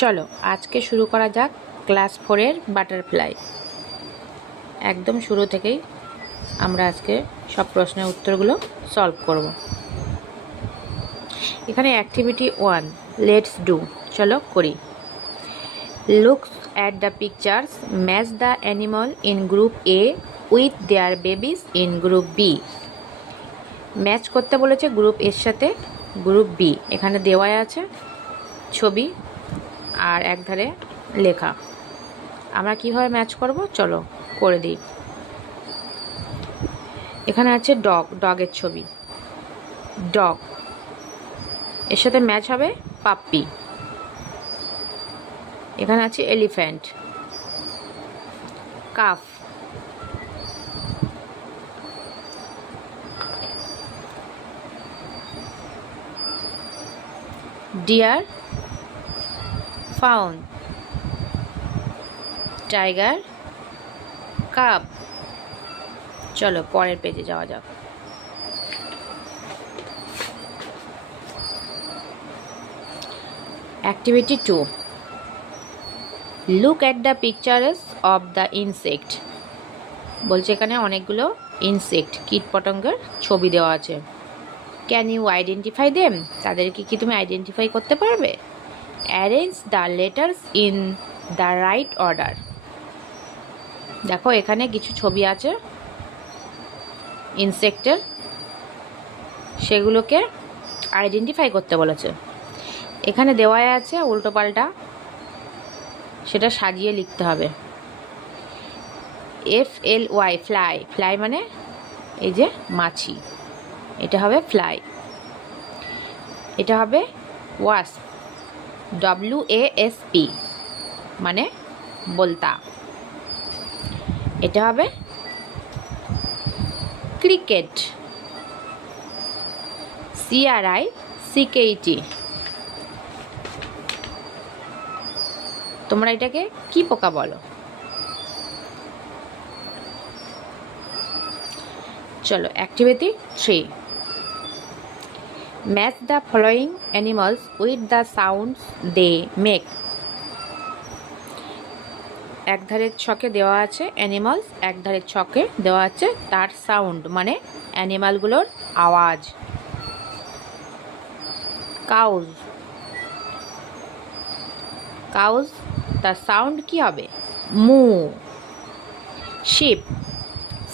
চলো আজকে শুরু করা যাক ক্লাস 4-এর বাটারফ্লাই। একদম শুরু থেকেই আমরা আজকে সব প্রশ্নের উত্তরগুলো সলভ করব। এখানে অ্যাক্টিভিটি 1, লেটস ডু। চলো করি। Looks at the pictures, match the animal in group A with their babies in group B. Match করতে বলেছে গ্রুপ এর সাথে গ্রুপ বি। এখানে দেওয়া আছে ছবি আর একধারে লেখা। আমরা কিভাবে ম্যাচ করব চলো করে দিই। এখানে আছে ডগ, ডগের ছবি, ডগ এর সাথে ম্যাচ হবে পাপ্পি। এখানে আছে elephant, calf, deer, fawn, tiger, cub. চলো পরের পেজে যাওয়া যাক। Activity 2, look at the pictures of the insect. বলছে এখানে অনেকগুলো ইনসেক্ট, কীটপতঙ্গের ছবি দেওয়া আছে। Can you identify them? তাদেরকে কি তুমি আইডেন্টিফাই করতে পারবে? Arrange the letters in the right order. দেখো এখানে কিছু ছবি আছে ইনসেক্টের, সেগুলোকে আইডেন্টিফাই করতে বলেছে। এখানে দেওয়া আছে উল্টো পাল্টা, সেটা সাজিয়ে লিখতে হবে। FLY, ফ্লাই, ফ্লাই মানে এই যে মাছি, এটা হবে ফ্লাই। এটা হবে ওয়াস্প, WASP মানে বলতা। এটা হবে ক্রিকেট, CRICKET। তোমরা এটাকে কি পোকা বলো? চলো activity 3, match the following animals with the sounds they make. একধারের ছকে দেওয়া আছে অ্যানিমালস, একধারের ছকে দেওয়া আছে তার সাউন্ড মানে অ্যানিমালগুলোর আওয়াজ। কাউজ, কাউজ তার সাউন্ড কি হবে? মু। Sheep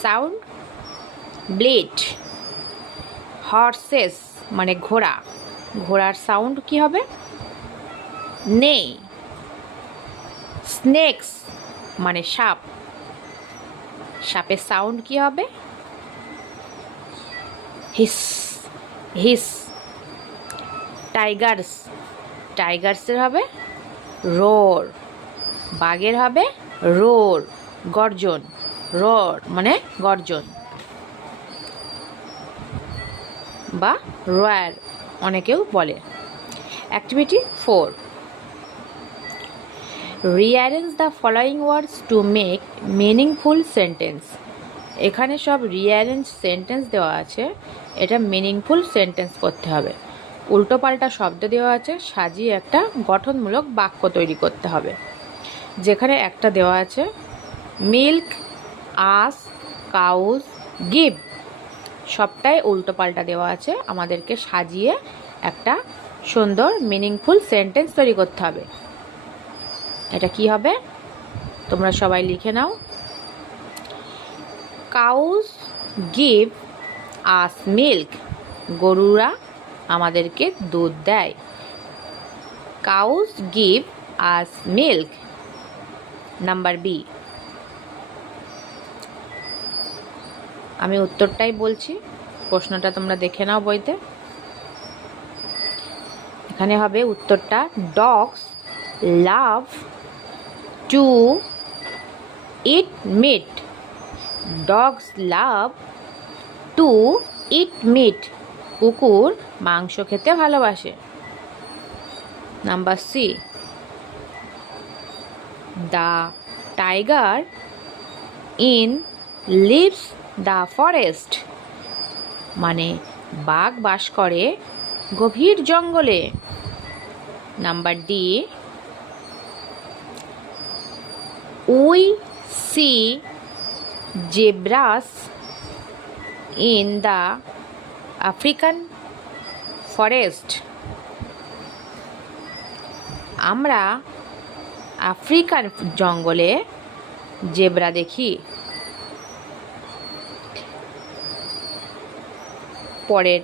sound blade. হর্সেস মানে ঘোড়া, ঘোড়ার সাউন্ড কি হবে? নেই। স্নেকস মানে সাপ, সাপের সাউন্ড কি হবে? হিস, হিস। টাইগার্স, টাইগার্সের হবে রোর। বাঘের হবে রোর, গর্জন। রোর মানে গর্জন বা রয়ার অনেকেও বলে। Activity 4, rearrange the following words to make meaningful sentence. এখানে সব রিঅ্যারেঞ্জ সেন্টেন্স দেওয়া আছে, এটা মিনিংফুল সেন্টেন্স করতে হবে। উল্টো পাল্টা শব্দ দেওয়া আছে, সাজিয়ে একটা গঠনমূলক বাক্য তৈরি করতে হবে। যেখানে একটা দেওয়া আছে মিল্ক, আস, কাউজ, গিভ, সবটাই উল্টো পাল্টা দেওয়া আছে। আমাদেরকে সাজিয়ে একটা সুন্দর মিনিংফুল সেন্টেন্স তৈরি করতে হবে। এটা কি হবে তোমরা সবাই লিখে নাও। কাউজ গিভ আস মিল্ক, গরুরা আমাদেরকে দুধ দেয়। Cows give us milk. Number B. আমি উত্তরটাই বলছি, প্রশ্নটা তোমরা দেখে নাও বইতে। এখানে হবে উত্তরটা, dogs love to eat meat. Dogs love to eat meat, কুকুর মাংস খেতে ভালোবাসে। Number C, the tiger in lives the forest মানে বাঘ বাস করে গভীর জঙ্গলে। Number D, we see zebras in the African forest. আমরা আফ্রিকার জঙ্গলে জেব্রা দেখি। পরের